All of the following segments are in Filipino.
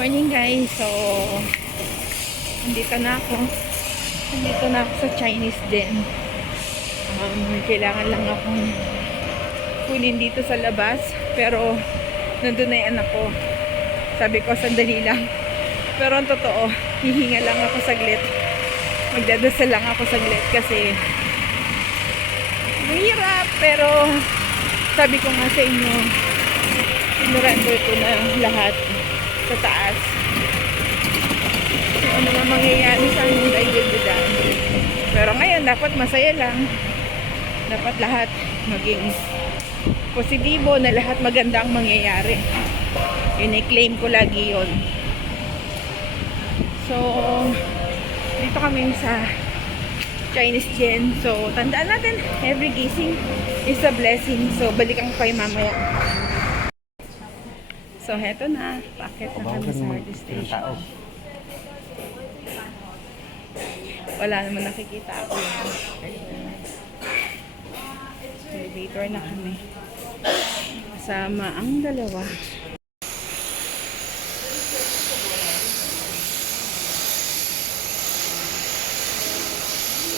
morning guys. So, nandito na ako. Nandito na ako sa Chinese din. Kailangan lang akong kunin dito sa labas. Pero, nandun na yung anak ko. Sabi ko, sandali lang. Pero ang totoo, hihinga lang ako saglit. Magdadasal lang ako saglit kasi mahirap. Pero, sabi ko nga sa inyo, sinurrender ko na lahat sa taas. So, ano na mangyayari sa akin, I will be done. Pero ngayon, dapat masaya lang. Dapat lahat maging positibo, na lahat maganda ang mangyayari. Yun, i-claim ko lagi yun. So, dito kami sa Chinese Gen. So, tandaan natin, every gising is a blessing. So, balikan ko kayo mamaya. So, heto na. Packet na kami sa hardest station. Wala naman nakikita ako yan. Elevator na kami. Kasama ang dalawa.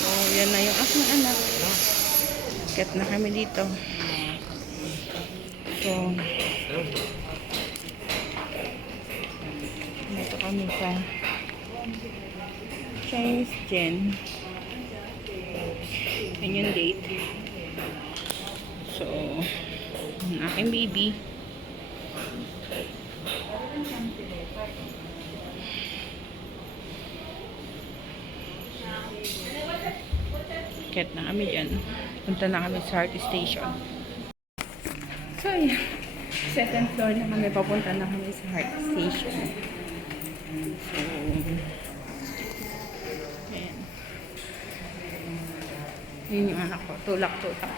So, yan na yung aking anak. Packet na kami dito. So, dito kami sa Chinese Gen. Yan yung date. So, ang aking baby. Ket na kami dyan. Punta na kami sa Heart Station. So, yan. Second floor na kami. Papunta na kami sa Heart Station. So, ayan. Yun yung anak ko. Tulak-tulak.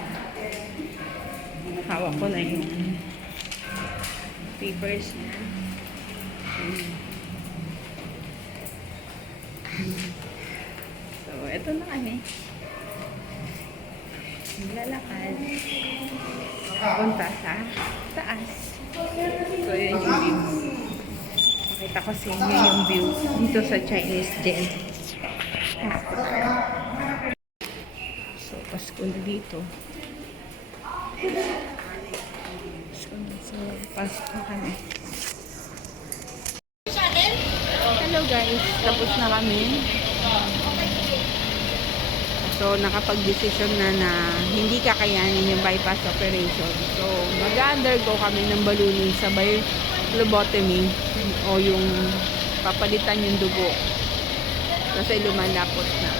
Hawak ko na yung papers niya. So, eto na kami. Naglalakad. Punta sa taas. So, yun yung view. Pakita ko sa inyo yung view dito sa Chinese Gen. So, Pasko na dito. So, Pasko kami. Hello guys, tapos na kami. So, nakapag-desisyon na hindi kakayanin yung bypass operation. So, mag-undergo kami ng ballooning sa phlebotomy o yung papalitan yung dugo kasi lumalapot na.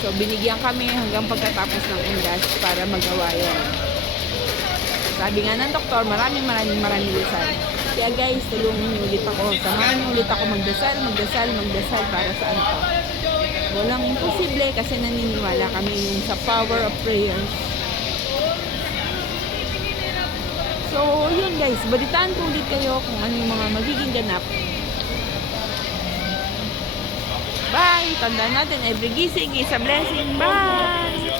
So, binigyan kami hanggang pagkatapos ng undas para magawa yun. Sabi nga ng doktor, maraming dasal. Kaya guys, tulungan niyo ulit ako. Samahan niyo ulit ako magdasal para sa ano to. Walang imposible kasi naniniwala kami yung sa power of prayers. So, yun guys, balitaan ko ulit kayo kung ano yung mga magiging ganap. Bye! Tandaan natin, every gising is a blessing. Bye!